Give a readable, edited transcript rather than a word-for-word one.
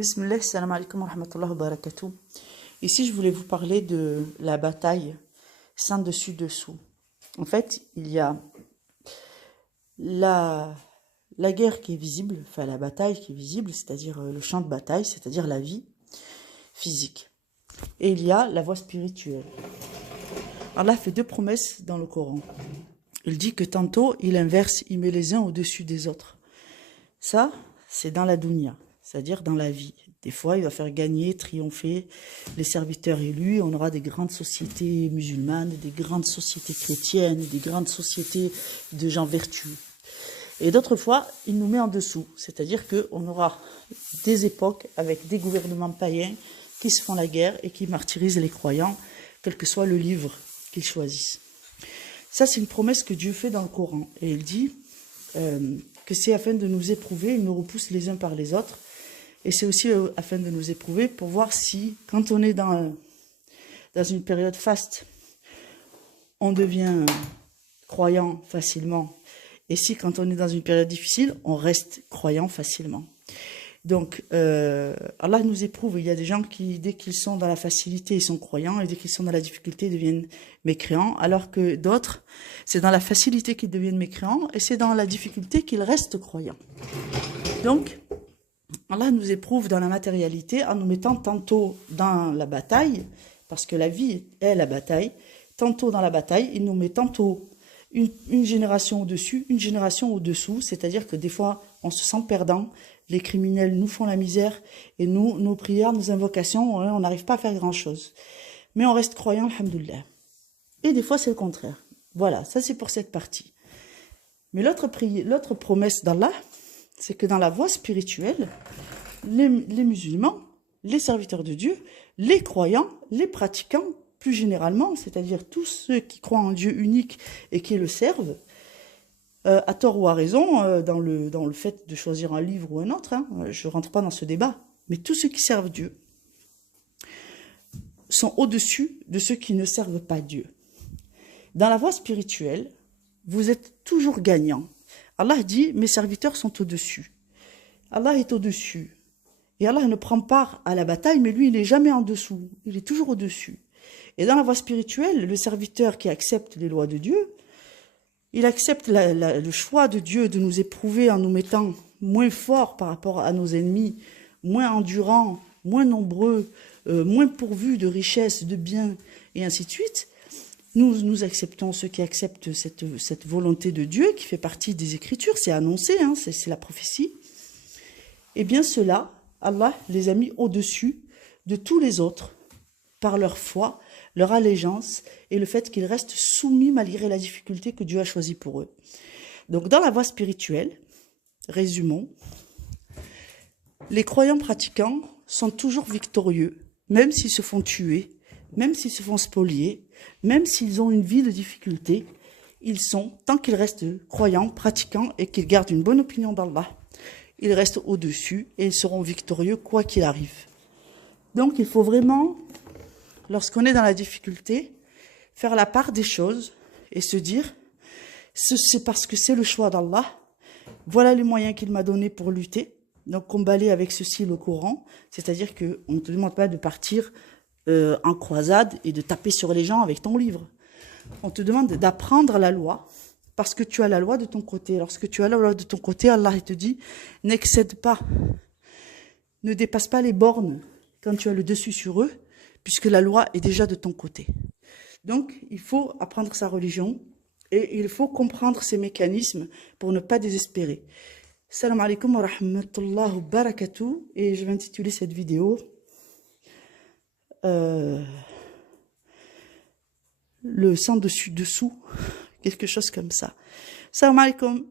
Bismillah, salam alaikum wa rahmatullahi wa barakatuh. Ici, je voulais vous parler de la bataille sans dessus-dessous. En fait, il y a la guerre qui est visible, enfin la bataille qui est visible, c'est-à-dire le champ de bataille, c'est-à-dire la vie physique. Et il y a la voie spirituelle. Allah fait deux promesses dans le Coran. Il dit que tantôt, il inverse, il met les uns au-dessus des autres. Ça, c'est dans la dunya, c'est-à-dire dans la vie. Des fois, il va faire gagner, triompher les serviteurs élus. On aura des grandes sociétés musulmanes, des grandes sociétés chrétiennes, des grandes sociétés de gens vertueux. Et d'autres fois, il nous met en dessous, c'est-à-dire qu'on aura des époques avec des gouvernements païens qui se font la guerre et qui martyrisent les croyants, quel que soit le livre qu'ils choisissent. Ça, c'est une promesse que Dieu fait dans le Coran. Et il dit que c'est afin de nous éprouver, il nous repousse les uns par les autres. Et c'est aussi afin de nous éprouver pour voir si, quand on est dans une période faste, on devient croyant facilement. Et si, quand on est dans une période difficile, on reste croyant facilement. Donc, Allah nous éprouve. Il y a des gens qui, dès qu'ils sont dans la facilité, ils sont croyants, et dès qu'ils sont dans la difficulté, ils deviennent mécréants, alors que d'autres, c'est dans la facilité qu'ils deviennent mécréants, et c'est dans la difficulté qu'ils restent croyants. Donc, Allah nous éprouve dans la matérialité en nous mettant tantôt dans la bataille, parce que la vie est la bataille, tantôt dans la bataille, il nous met tantôt une génération au-dessus, une génération au-dessous, c'est-à-dire que des fois, on se sent perdant, les criminels nous font la misère, et nous, nos prières, nos invocations, on n'arrive pas à faire grand-chose. Mais on reste croyant, alhamdoulilah. Et des fois, c'est le contraire. Voilà, ça c'est pour cette partie. Mais l'autre promesse d'Allah, c'est que dans la voie spirituelle, les musulmans, les serviteurs de Dieu, les croyants, les pratiquants, plus généralement, c'est-à-dire tous ceux qui croient en Dieu unique et qui le servent, à tort ou à raison, dans le fait de choisir un livre ou un autre, je ne rentre pas dans ce débat, mais tous ceux qui servent Dieu sont au-dessus de ceux qui ne servent pas Dieu. Dans la voie spirituelle, vous êtes toujours gagnant. Allah dit, mes serviteurs sont au-dessus. Allah est au-dessus. Et Allah ne prend part à la bataille, mais lui, il n'est jamais en dessous. Il est toujours au-dessus. Et dans la voie spirituelle, le serviteur qui accepte les lois de Dieu, il accepte le choix de Dieu de nous éprouver en nous mettant moins forts par rapport à nos ennemis, moins endurants, moins nombreux, moins pourvus de richesses, de biens, et ainsi de suite. Nous acceptons ceux qui acceptent cette volonté de Dieu, qui fait partie des Écritures, c'est annoncé, c'est la prophétie. Et bien cela, Allah les a mis au-dessus de tous les autres, par leur foi, leur allégeance et le fait qu'ils restent soumis malgré la difficulté que Dieu a choisie pour eux. Donc dans la voie spirituelle, résumons, les croyants pratiquants sont toujours victorieux, même s'ils se font tuer, même s'ils se font spolier, même s'ils ont une vie de difficulté, ils sont, tant qu'ils restent croyants, pratiquants et qu'ils gardent une bonne opinion d'Allah, ils restent au-dessus et ils seront victorieux quoi qu'il arrive. Donc il faut vraiment, lorsqu'on est dans la difficulté, faire la part des choses et se dire, c'est parce que c'est le choix d'Allah, voilà les moyens qu'il m'a donnés pour lutter. Donc comballer avec ceci le Coran, c'est-à-dire qu'on ne te demande pas de partir en croisade et de taper sur les gens avec ton livre. On te demande d'apprendre la loi parce que tu as la loi de ton côté. Lorsque tu as la loi de ton côté, Allah te dit, n'excède pas, ne dépasse pas les bornes quand tu as le dessus sur eux, puisque la loi est déjà de ton côté. Donc, il faut apprendre sa religion et il faut comprendre ses mécanismes pour ne pas désespérer. Salam alaikum wa rahmatullahi wa barakatuh. Et je vais intituler cette vidéo le sans dessus-dessous, quelque chose comme ça. Salam alaikum.